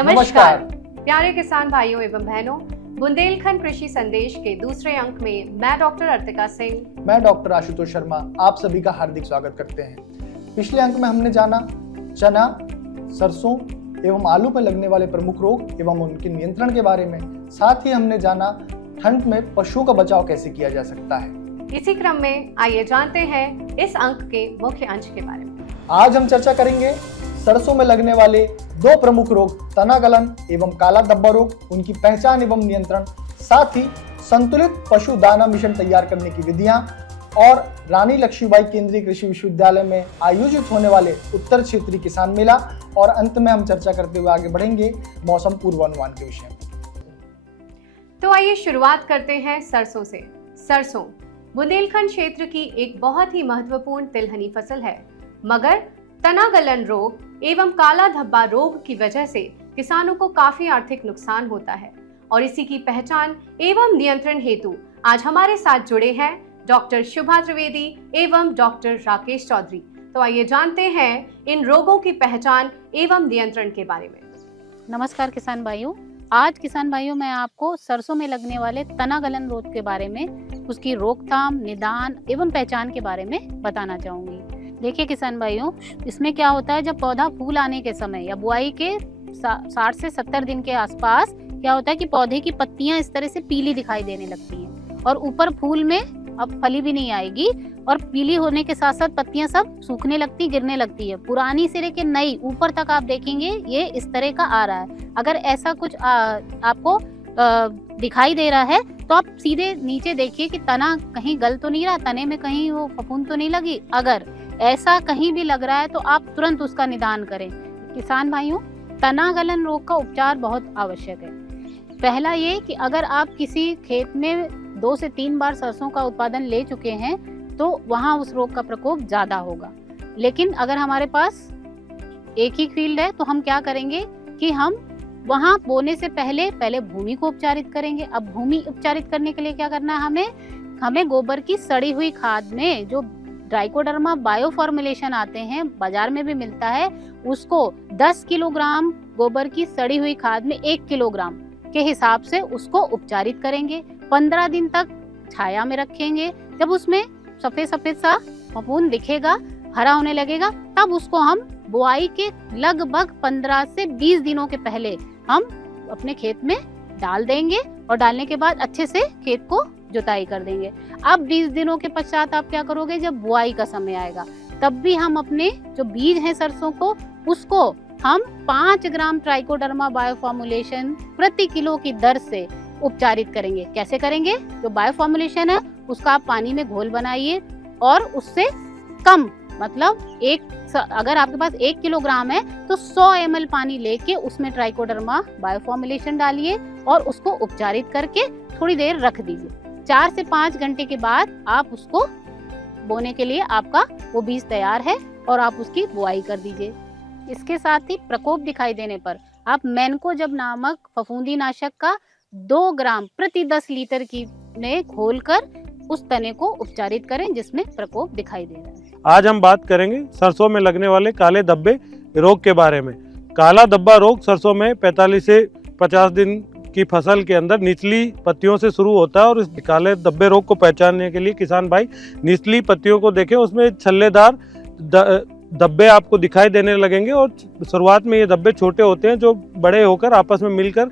नमस्कार प्यारे किसान भाइयों एवं बहनों, बुंदेलखंड कृषि संदेश के दूसरे अंक में मैं डॉक्टर अर्तिका सिंह, मैं डॉक्टर आशुतोष शर्मा आप सभी का हार्दिक स्वागत करते हैं। पिछले अंक में हमने जाना चना, सरसों एवं आलू पर लगने वाले प्रमुख रोग एवं उनके नियंत्रण के बारे में। साथ ही हमने जाना ठंड में पशुओं का बचाव कैसे किया जा सकता है। इसी क्रम में आइए जानते हैं इस अंक के मुख्य अंश के बारे में। आज हम चर्चा करेंगे सरसों में लगने वाले दो प्रमुख रोग तना गलन एवं काला धब्बा रोग, उनकी पहचान एवं नियंत्रण, साथ ही संतुलित पशु दाना मिश्रण तैयार करने की विधियां और रानी लक्ष्मीबाई केंद्रीय कृषि विश्वविद्यालय में आयोजित होने वाले उत्तर क्षेत्रीय किसान मेला, और अंत में हम चर्चा करते हुए आगे बढ़ेंगे मौसम पूर्वानुमान के विषय में। तो आइए शुरुआत करते हैं सरसों से। सरसों बुंदेलखंड क्षेत्र की एक बहुत ही महत्वपूर्ण तिलहनी फसल है, मगर तना गलन रोग एवं काला धब्बा रोग की वजह से किसानों को काफी आर्थिक नुकसान होता है, और इसी की पहचान एवं नियंत्रण हेतु आज हमारे साथ जुड़े हैं डॉक्टर शुभा त्रिवेदी एवं डॉक्टर राकेश चौधरी। तो आइए जानते हैं इन रोगों की पहचान एवं नियंत्रण के बारे में। नमस्कार किसान भाइयों, आज किसान भाइयों मैं आपको सरसों में लगने वाले तना गलन रोग के बारे में, उसकी रोकथाम, निदान एवं पहचान के बारे में बताना चाहूंगी। देखिए किसान भाइयों, इसमें क्या होता है, जब पौधा फूल आने के समय या बुआई के 60 से 70 दिन के आसपास क्या होता है कि पौधे की पत्तियां इस तरह से पीली दिखाई देने लगती हैं, और ऊपर फूल में अब फली भी नहीं आएगी, और पीली होने के साथ साथ पत्तियां सब सूखने लगती, गिरने लगती है। पुरानी से लेकर नई ऊपर तक आप देखेंगे ये इस तरह का आ रहा है। अगर ऐसा कुछ आपको दिखाई दे रहा है तो आप सीधे नीचे देखिए कि तना कहीं गल तो नहीं रहा, तने में कहीं वो फफूंद तो नहीं लगी। अगर ऐसा कहीं भी लग रहा है तो आप तुरंत उसका निदान करें। किसान भाइयों, तना गलन रोग का उपचार बहुत आवश्यक है। पहला ये कि अगर आप किसी खेत में 2 से 3 बार सरसों का उत्पादन ले चुके हैं तो वहाँ उस रोग का प्रकोप ज़्यादा होगा। लेकिन अगर हमारे पास एक ही फील्ड है तो हम क्या करेंगे कि हम वहाँ बोने से पहले भूमि को उपचारित करेंगे। अब भूमि उपचारित करने के लिए क्या करना है, हमें गोबर की सड़ी हुई खाद में जो ट्राइकोडर्मा बायो फॉर्मुलेशन आते हैं, बाजार में भी मिलता है, उसको 10 किलोग्राम गोबर की सड़ी हुई खाद में 1 किलोग्राम के हिसाब से उसको उपचारित करेंगे। 15 दिन तक छाया में रखेंगे। जब उसमें सफेद सफेद सा फफूंद दिखेगा, हरा होने लगेगा, तब उसको हम बुआई के लगभग 15 से 20 दिनों के पहले हम अपने खेत में डाल देंगे, और डालने के बाद अच्छे से खेत को जुताई कर देंगे। अब 20 दिनों के पश्चात आप क्या करोगे, जब बुआई का समय आएगा तब भी हम अपने जो बीज हैं सरसों को, उसको हम 5 ग्राम ट्राइकोडर्मा बायो फॉर्मुलेशन प्रति किलो की दर से उपचारित करेंगे। कैसे करेंगे, जो बायो फॉर्मुलेशन है उसका आप पानी में घोल बनाइए, और उससे कम मतलब अगर आपके पास 1 किलोग्राम है तो 100 ml पानी लेके उसमें ट्राइकोडर्मा बायो फॉर्मुलेशन डालिए और उसको उपचारित करके थोड़ी देर रख दीजिए। 4 से 5 घंटे के बाद आप उसको बोने के लिए आपका वो बीज तैयार है, और आप उसकी बुआई कर दीजिए। इसके साथ ही प्रकोप दिखाई देने पर आप मैनकोजेब नामक फफूंदी नाशक का 2 ग्राम प्रति 10 लीटर की में घोलकर उस तने को उपचारित करें जिसमें प्रकोप दिखाई दे रहा है। आज हम बात करेंगे सरसों में लगने वाले काले धब्बे रोग के बारे में। काला धब्बा रोग सरसों में 45 से 50 दिन की फसल के अंदर निचली पत्तियों से शुरू होता है, और इस काले धब्बे रोग को पहचानने के लिए किसान भाई निचली पत्तियों को देखें, उसमें छल्लेदार धब्बे आपको दिखाई देने लगेंगे, और शुरुआत में ये धब्बे छोटे होते हैं जो बड़े होकर आपस में मिलकर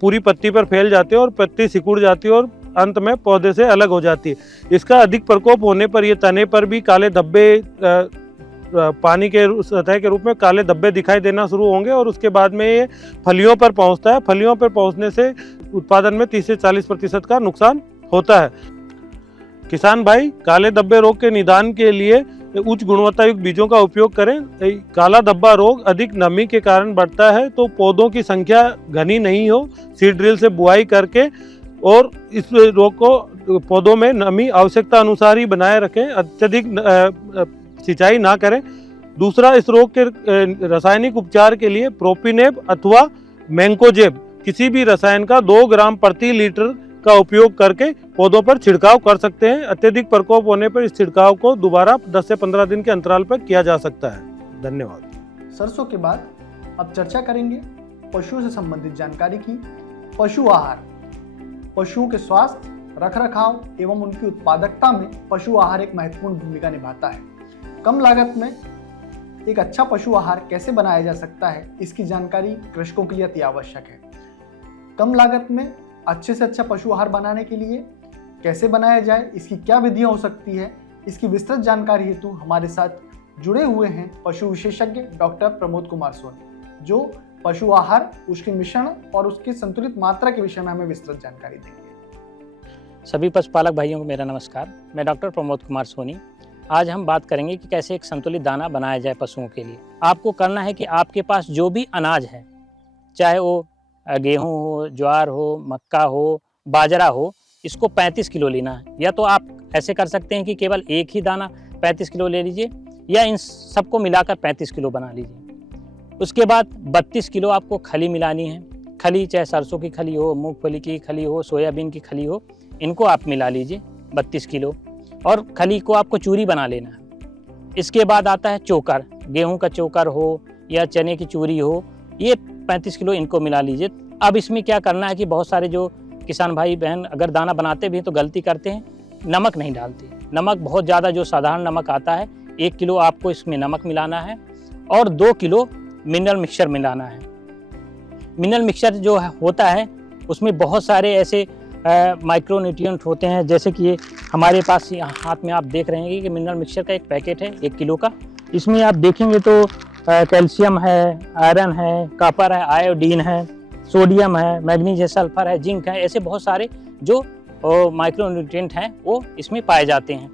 पूरी पत्ती पर फैल जाते हैं और पत्ती सिकुड़ जाती है और अंत में पौधे से अलग हो जाती है। इसका अधिक प्रकोप होने पर ये तने पर भी काले धब्बे पानी के सतह के रूप में काले धब्बे दिखाई देना शुरू होंगे, और उसके बाद में ये फलियों पर पहुंचता है। फलियों पर पहुंचने से उत्पादन में 30 से 40% का नुकसान होता है। किसान भाई, काले धब्बे रोग के निदान के लिए उच्च गुणवत्ता युक्त बीजों का उपयोग करें। काला धब्बा रोग अधिक नमी के कारण बढ़ता है, तो पौधों की संख्या घनी नहीं हो, सीड ड्रिल से बुआई करके, और इस रोग को पौधों में नमी आवश्यकता अनुसार ही बनाए रखें, अत्यधिक सिंचाई ना करें। दूसरा, इस रोग के रासायनिक उपचार के लिए प्रोपिनेब अथवा मैंकोजेब किसी भी रसायन का 2 ग्राम प्रति लीटर का उपयोग करके पौधों पर छिड़काव कर सकते हैं। अत्यधिक प्रकोप होने पर इस छिड़काव को दोबारा 10 से 15 दिन के अंतराल पर किया जा सकता है। धन्यवाद। सरसों के बाद अब चर्चा करेंगे पशुओं से संबंधित जानकारी की। पशु आहार, पशुओं के स्वास्थ्य, रखरखाव एवं उनकी उत्पादकता में पशु आहार एक महत्वपूर्ण भूमिका निभाता है। कम लागत में एक अच्छा पशु आहार कैसे बनाया जा सकता है, इसकी जानकारी कृषकों के लिए अति आवश्यक है। कम लागत में अच्छे से अच्छा पशु आहार बनाने के लिए कैसे बनाया जाए, इसकी क्या विधियां हो सकती है, इसकी विस्तृत जानकारी हेतु हमारे साथ जुड़े हुए हैं पशु विशेषज्ञ डॉक्टर प्रमोद कुमार सोनी, जो पशु आहार, उसके मिश्रण और उसकी संतुलित मात्रा के विषय में हमें विस्तृत जानकारी देंगे। सभी पशुपालक भाइयों को मेरा नमस्कार। मैं डॉक्टर प्रमोद कुमार सोनी। आज हम बात करेंगे कि कैसे एक संतुलित दाना बनाया जाए पशुओं के लिए। आपको करना है कि आपके पास जो भी अनाज है, चाहे वो गेहूं हो, ज्वार हो, मक्का हो, बाजरा हो, इसको 35 किलो लेना है। या तो आप ऐसे कर सकते हैं कि केवल एक ही दाना 35 किलो ले लीजिए, या इन सबको मिलाकर 35 किलो बना लीजिए। उसके बाद 32 किलो आपको खली मिलानी है। खली चाहे सरसों की खली हो, मूंगफली की खली हो, सोयाबीन की खली हो, इनको आप मिला लीजिए 32 किलो, और खली को आपको चूरी बना लेना है। इसके बाद आता है चोकर, गेहूं का चोकर हो या चने की चूरी हो, ये 35 किलो इनको मिला लीजिए। अब इसमें क्या करना है कि बहुत सारे जो किसान भाई बहन अगर दाना बनाते भी हैं तो गलती करते हैं, नमक नहीं डालते। नमक बहुत ज़्यादा जो साधारण नमक आता है, 1 किलो आपको इसमें नमक मिलाना है और 2 किलो मिनरल मिक्सचर मिलाना है। मिनरल मिक्सचर जो होता है उसमें बहुत सारे ऐसे माइक्रोन्यूट्रिएंट होते हैं, जैसे कि ये हमारे पास हाथ में आप देख रहे हैं कि मिनरल मिक्सचर का एक पैकेट है 1 किलो का। इसमें आप देखेंगे तो कैल्शियम है, आयरन है, कॉपर है, आयोडीन है, सोडियम है, मैग्नीज है, सल्फर है, जिंक है, ऐसे बहुत सारे जो माइक्रोन्यूट्रिएंट हैं वो इसमें पाए जाते हैं।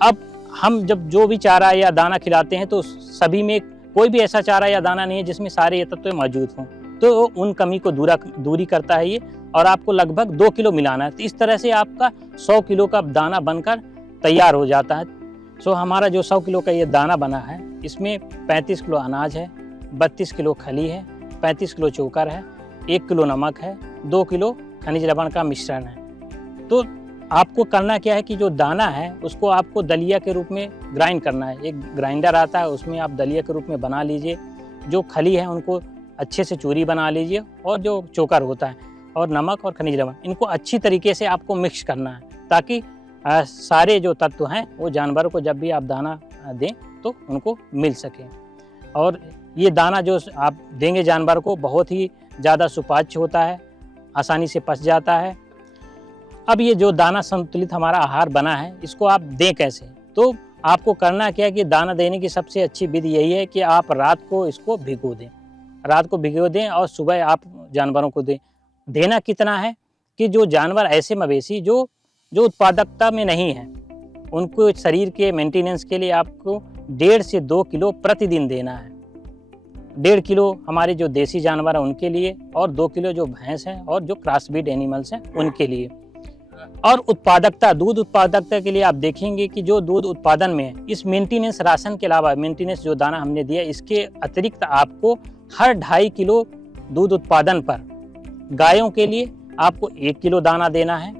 अब हम जब जो भी चारा या दाना खिलाते हैं तो सभी में कोई भी ऐसा चारा या दाना नहीं है जिसमें सारे ये तत्व मौजूद हों, तो उन कमी को दूरी करता है ये, और आपको लगभग 2 किलो मिलाना है। तो इस तरह से आपका 100 किलो का दाना बनकर तैयार हो जाता है। सो हमारा जो 100 किलो का ये दाना बना है, इसमें 35 किलो अनाज है, 32 किलो खली है, 35 किलो चोकर है, 1 किलो नमक है, 2 किलो खनिज लवण का मिश्रण है। तो आपको करना क्या है कि जो दाना है उसको आपको दलिया के रूप में ग्राइंड करना है। एक ग्राइंडर आता है, उसमें आप दलिया के रूप में बना लीजिए। जो खली है उनको अच्छे से चूरी बना लीजिए, और जो चोकर होता है और नमक और खनिज लवण, इनको अच्छी तरीके से आपको मिक्स करना है, ताकि सारे जो तत्व हैं वो जानवरों को जब भी आप दाना दें तो उनको मिल सके। और ये दाना जो आप देंगे जानवर को बहुत ही ज़्यादा सुपाच्य होता है, आसानी से पच जाता है। अब ये जो दाना संतुलित हमारा आहार बना है, इसको आप दें कैसे? तो आपको करना क्या है कि दाना देने की सबसे अच्छी विधि यही है कि आप रात को इसको भिगो दें। रात को भिगो दें और सुबह आप जानवरों को दें। देना कितना है कि जो जानवर ऐसे मवेशी जो उत्पादकता में नहीं है, उनको शरीर के मेंटेनेंस के लिए आपको 1.5 से 2 किलो प्रतिदिन देना है। 1.5 किलो हमारे जो देसी जानवर हैं उनके लिए, और 2 किलो जो भैंस हैं और जो क्रॉस ब्रीड एनिमल्स हैं उनके लिए। और उत्पादकता, दूध उत्पादकता के लिए आप देखेंगे कि जो दूध उत्पादन में है, इस मेंटेनेंस राशन के अलावा मेंटेनेंस जो दाना हमने दिया, इसके अतिरिक्त आपको हर 2.5 किलो दूध उत्पादन पर गायों के लिए आपको 1 किलो दाना देना है।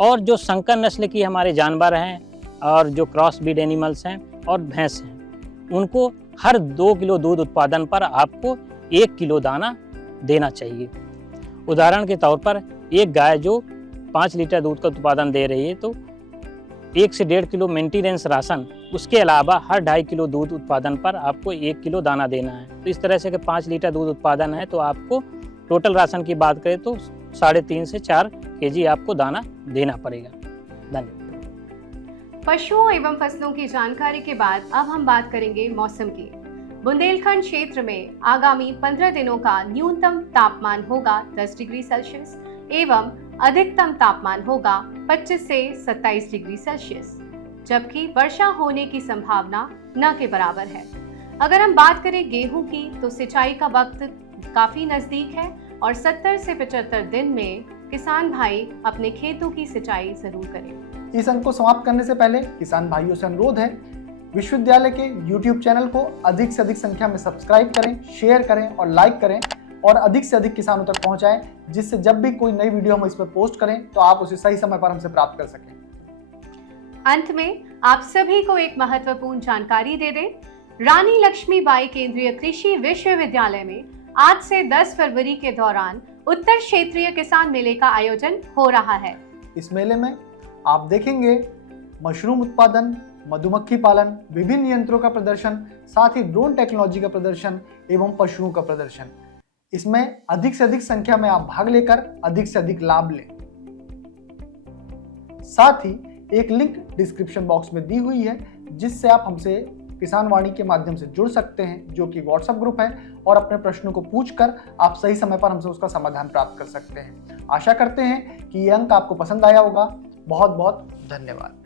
और जो संकर नस्ल की हमारे जानवर हैं और जो क्रॉस ब्रीड एनिमल्स हैं और भैंस हैं, उनको हर 2 किलो दूध उत्पादन पर आपको 1 किलो दाना देना चाहिए। उदाहरण के तौर पर एक गाय जो 5 लीटर दूध का उत्पादन दे रही है, तो 1 से 1.5 किलो मेंटेनेंस राशन, उसके अलावा हर 2.5 किलो दूध उत्पादन पर आपको 1 किलो दाना देना है। तो इस तरह से अगर 5 लीटर दूध उत्पादन है तो आपको टोटल राशन की बात करें तो 3.5 से 4 केजी आपको दाना देना पड़ेगा। धन्यवाद। पशुओं एवं फसलों की जानकारी के बाद अब हम बात करेंगे मौसम की। बुंदेलखंड क्षेत्र में आगामी 15 दिनों का न्यूनतम तापमान होगा 10 डिग्री सेल्सियस एवं अधिकतम तापमान होगा 25 से 27 डिग्री सेल्सियस, जबकि वर्षा होने की संभावना न के बराबर है। अगर हम बात करें गेहूं की, तो सिंचाई का वक्त काफी नजदीक है और 70 से 75 दिन में किसान भाई अपने खेतों की सिंचाई जरूर करें। इस अंक को समाप्त करने से पहले किसान भाइयों से अनुरोध है, विश्वविद्यालय के YouTube चैनल को अधिक से अधिक संख्या में सब्सक्राइब करें, शेयर करें और लाइक करें, और अधिक से अधिक किसानों तक पहुंचाएं, जिससे जब भी कोई नई वीडियो हम इस पर पोस्ट करें तो आप उसे सही समय पर हमसे प्राप्त कर सकें। अंत में आप सभी को एक महत्वपूर्ण जानकारी दे दें। रानी लक्ष्मीबाई केंद्रीय कृषि विश्वविद्यालय में आज से 10 फरवरी के दौरान उत्तर क्षेत्रीय किसान मेले का आयोजन हो रहा है। इस मेले में आप देखेंगे मशरूम उत्पादन, मधुमक्खी पालन, विभिन्न यंत्रों का प्रदर्शन, साथ ही ड्रोन टेक्नोलॉजी का प्रदर्शन एवं पशुओं का प्रदर्शन। इसमें अधिक से अधिक संख्या में आप भाग लेकर अधिक से अधिक लाभ लें। साथ ही एक लिंक डिस्क्रिप्शन बॉक्स में दी हुई है जिससे आप हमसे किसान वाणी के माध्यम से जुड़ सकते हैं, जो कि व्हाट्सएप ग्रुप है, और अपने प्रश्नों को पूछकर आप सही समय पर हमसे उसका समाधान प्राप्त कर सकते हैं। आशा करते हैं कि ये अंक आपको पसंद आया होगा। बहुत बहुत धन्यवाद।